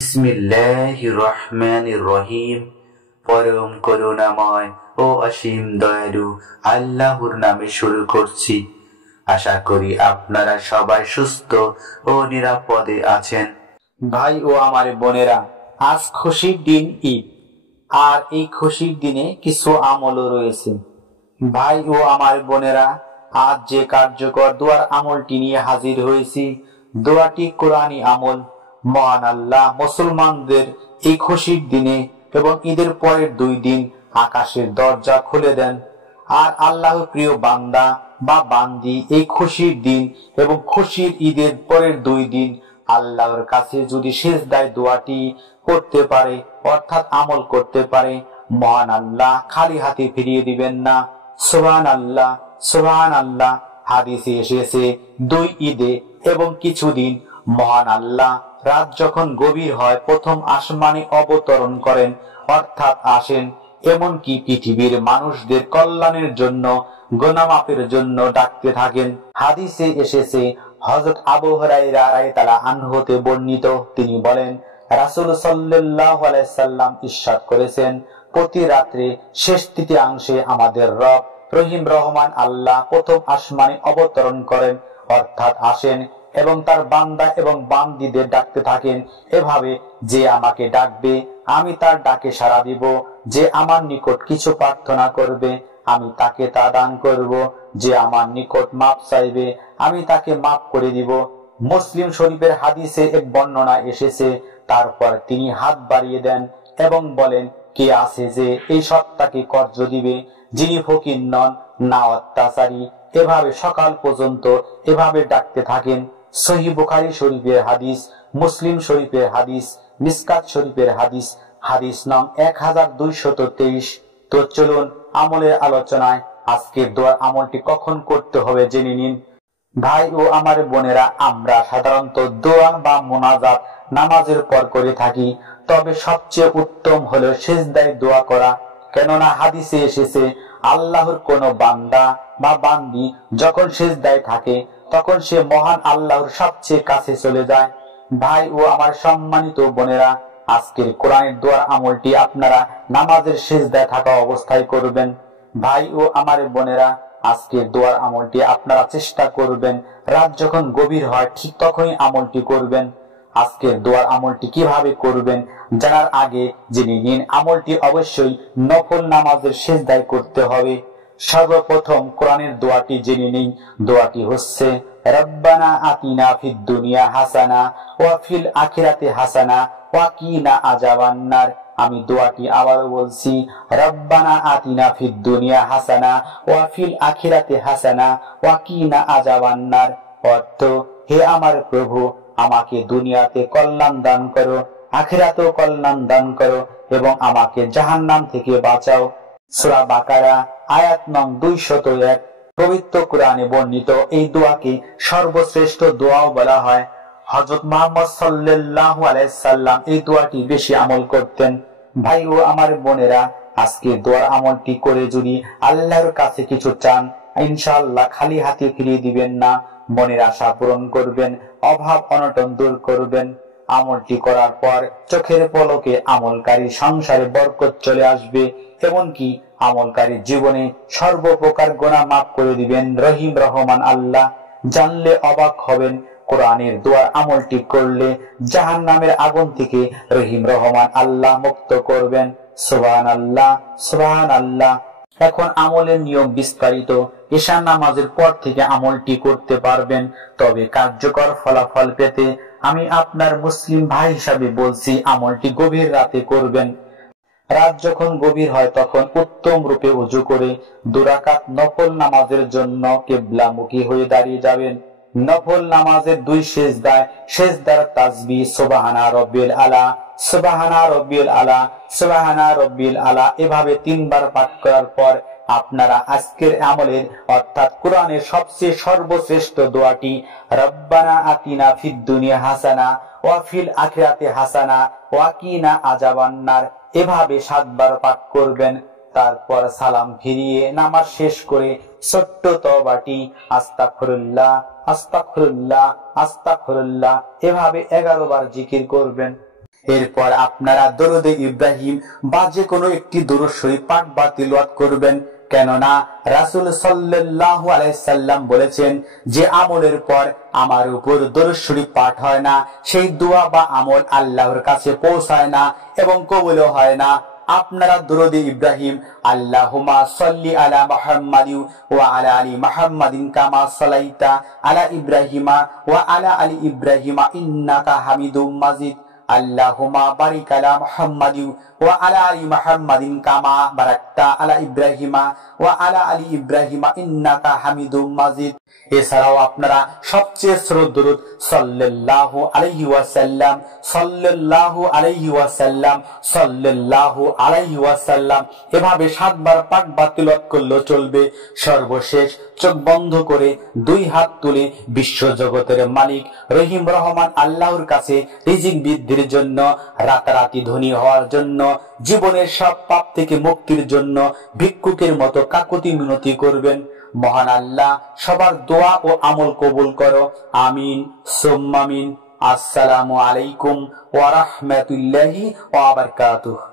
বিসমিল্লাহির রহমানির রহিম। পরম করুণাময় ও অসীম দয়ালু আল্লাহর নামে শুরু করছি। আশা করি আপনারা সবাই সুস্থ ও নিরাপদে আছেন। ভাই ও আমার বোনেরা, আজ খুশির দিন ঈদ, আর এই খুশির দিনে কিছু আমলও রয়েছে। ভাই ও আমার বোনেরা, আজ যে কার্যকর দোয়ার আমলটি নিয়ে হাজির হয়েছি, দোয়াটি কোরআনী আমল। মহান আল্লাহ মুসলমানদের এই খুশির দিনে এবং ঈদের পরের 2 দিন আকাশের দরজা খুলে দেন। আর আল্লাহর প্রিয় বান্দা বা বান্দি এই খুশির দিন এবং খুশির ঈদের পরের 2 দিন আল্লাহর কাছে যদি সিজদায় দোয়াটি করতে পারে, অর্থাৎ আমল করতে পারে, মহান আল্লাহ খালি হাতে ফিরিয়ে দিবেন না। সুবহানাল্লাহ, সুবহানাল্লাহ। হাদিসে এসেছে 2 ঈদে এবং কিছুদিন মহান আল্লাহ রাত যখন গভীর হয় প্রথম আসমানে অবতরণ করেন, অর্থাৎ আসেন, এমনকি পৃথিবীর মানুষদের কল্যাণের জন্য, গুনাহ মাফের জন্য ডাকতে থাকেন। হাদিসে এসেছে, হযরত আবু হুরায়রা রাদিয়াল্লাহু আনহু হতে বর্ণিত, তিনি বলেন, রাসূল সাল্লাল্লাহু আলাইহি সাল্লাম ইরশাদ করেছেন, প্রতি রাত্রে শেষ তৃতীয়াংশে আমাদের রব রহিম রহমান আল্লাহ প্রথম আসমানে অবতরণ করেন, অর্থাৎ আসেন এবং তার বান্দা এবং বান্দীদের ডাকতে থাকেন এভাবে, যে আমাকে ডাকবে আমি তার ডাকে সাড়া দিব, যে আমার নিকট কিছু প্রার্থনা করবে আমি তাকে তা দান করব, যে আমার নিকট মাপ চাইবে আমি তাকে মাপ করে দিব। মুসলিম শরীফের হাদিসে এক বর্ণনা এসেছে, তারপর তিনি হাত বাড়িয়ে দেন এবং বলেন, কে আছে যে এই সত্তাকে কর্জ দিবে, যিনি ফকির নন না অত্যাচারী। এভাবে সকাল পর্যন্ত এভাবে ডাকতে থাকেন। সহিহ বুখারী শরীফের হাদিস, মুসলিম শরীফের হাদিস, মিশকাত শরীফের হাদিস, হাদিস নং 1223। তো চলুন আমলের আলোচনায়। আজকের দোয়ার আমলটি কখন করতে হবে জেনে নিন। ভাই ও আমার বোনেরা, আমরা সাধারণত দোয়া বা মুনাজাত নামাজের পর করে থাকি, তবে সবচেয়ে উত্তম হলো সিজদায় দোয়া করা। কেননা হাদিসে এসেছে, আল্লাহর কোন বান্দা বা বান্দি যখন সিজদায় থাকে তখন সে মহান আল্লাহর সবচেয়ে কাছে চলে যায়। ভাই ও আমার সম্মানিত বোনেরা, আজকের কোরআনের দোয়ার আমলটি আপনারা নামাজের সিজদায় থাকা অবস্থায় করবেন। ভাই ও আমার বোনেরা, আজকের দোয়ার আমলটি আপনারা চেষ্টা করবেন রাত যখন গভীর হয় ঠিক তখনই আমলটি করবেন। আজকের দোয়ার আমলটি কিভাবে করবেন জানার আগে জেনে নিন, আমলটি অবশ্যই নফল নামাজের সিজদায় করতে হবে। সর্বপ্রথম কোরআনের দোয়াটি জেনে নিন। দোয়াটি হচ্ছে, রব্বানা আতিনা ফিদ দুনিয়া হাসানা ওয়া ফিল আখিরাতি হাসানা ওয়া কিনা আযাবান্নার। আমি দোয়াটি আবার বলছি, রব্বানা আতিনা ফিদ দুনিয়া হাসানা ওয়া ফিল আখিরাতি হাসানা ওয়া কিনা আযাবান্নার। অর্থ, হে আমার প্রভু, আমাকে দুনিয়াতে কল্যাণ দান করো, আখিরাতেও কল্যাণ দান করো এবং আমাকে জাহান্নাম থেকে বাঁচাও। সূরা বাকারা আয়াত নং 201। পবিত্র কোরআনে বর্ণিত এই দোয়াকে সর্বশ্রেষ্ঠ দোয়াও বলা হয়। হযরত মুহাম্মদ সাল্লাল্লাহু আলাইহি সাল্লাম এই দোয়াটি বেশি আমল করতেন। ভাই ও আমার বোনেরা, আজকে দোয়ার আমলটি করে যদি আল্লাহর কাছে কিছু চান, ইনশাআল্লাহ খালি হাতে ফিরিয়ে দিবেন না, মনের আশা পূরণ করবেন, অভাব অনটন দূর করবেন। আমলটি করার পর চোখের পলকে আমলকারীর সংসারে বরকত চলে আসবে, এমনকি আমলকারীর জীবনে সর্বপ্রকার গুনাহ মাফ করে দিবেন রহিম রহমান আল্লাহ। জানলে অবাক হবেন, কোরআনের দোয়ার আমলটি করলে জাহান্নামের আগুন থেকে রহিম রহমান আল্লাহ মুক্ত করবেন। সুবহানাল্লাহ, সুবহানাল্লাহ। এখন আমলের নিয়ম বিস্তারিত। ঈশা নামাজের পর থেকে আমলটি করতে পারবেন, তবে কার্যকর ফলাফল পেতে আমি আপনার মুসলিম ভাই হিসাবে বলছি, আমলটি গভীর রাতে করবেন। রাত যখন গভীর হয় তখন উত্তম রূপে ওযু করে 2 রাকাত নফল নামাজের জন্য কিবলামুখী হয়ে দাঁড়িয়ে যাবেন। নফল নামাজের 2 সিজদায় সিজদার তাসবিহ সুবহানা রাব্বিল আলা, সুবহানা রাব্বিল আলা, সুবহানা রাব্বিল আলা এভাবে 3 বার পাঠ করার পর আপনারা আজকের আমলের অর্থাৎ কোরআনের সবচেয়ে সর্বশ্রেষ্ঠ দোয়াটি, রব্বানা আতিনা ফিদ দুনিয়া হাসানা ওয়া ফিল আখিরাতি হাসানা ওয়া কিনা আযাবান্নার এভাবে 7 বার পাঠ করবেন। তারপর সালাম ফিরিয়ে নামাজ শেষ করে ছোট্ট তওবাটি আস্তাগফিরুল্লাহ আস্তাগফিরুল্লাহ আস্তাগফিরুল্লাহ এভাবে 11 বার জিকির করবেন। এরপর আপনারা দরুদে ইব্রাহিম বা যে কোনো একটি দরুদ শরীফ পাঠ বা তিলাওয়াত করবেন, কেননা রাসূল সাল্লাল্লাহু আলাইহি সাল্লাম বলেছেন, যে আমলের পর আমার উপর দরুদ শরীফ পাঠ হয় না সেই দোয়া বা আমল আল্লাহর কাছে পৌঁছায় না এবং কবুলও হয় না। আপনারা দরুদে ইব্রাহিম আল্লাহুম্মা সাল্লি আলা মুহাম্মাদিন ওয়া আলা আলি মুহাম্মাদিন কামা সাল্লাইতা আলা ইব্রাহিমা ওয়া আলা আলি ইব্রাহিমা ইন্নাকা হামিদুম মাজিদ, আল্লাহুম্মা বারিক আলা মুহাম্মাদিন ওয়া আলা আলি মুহাম্মাদিন কামা বারাকতা আলা ইব্রাহিমা ওয়া আলা আলি ইব্রাহিমা ইন্নাকা হামিদুম মাজিদ। এছাড়াও আপনারা সবচেয়ে শ্রদ্ধ দরুদ সাল্লাল্লাহু আলাইহি ওয়াসাল্লাম সাল্লাল্লাহু আলাইহি ওয়াসাল্লাম সাল্লাল্লাহু আলাইহি ওয়াসাল্লাম এভাবে 7 বার পাঠ বা তিলাওয়াত করলেও চলবে। সর্বশেষ চোখ বন্ধ করে 2 হাত তুলে বিশ্ব জগতের মালিক রহিম রহমান আল্লাহর কাছে রিজিক বৃদ্ধির জন্য, রাতারাতি ধনী হওয়ার জন্য, জীবনের সব পাপ থেকে মুক্তির জন্য ভিক্ষুকের মতো কাকুতি মিনতি করবেন। মহান আল্লাহ সবার দোয়া ও আমল কবুল করো, আমিন সুম্মা আমিন। আসসালামু আলাইকুম ওয়া রাহমাতুল্লাহি ওয়া বারাকাতুহু।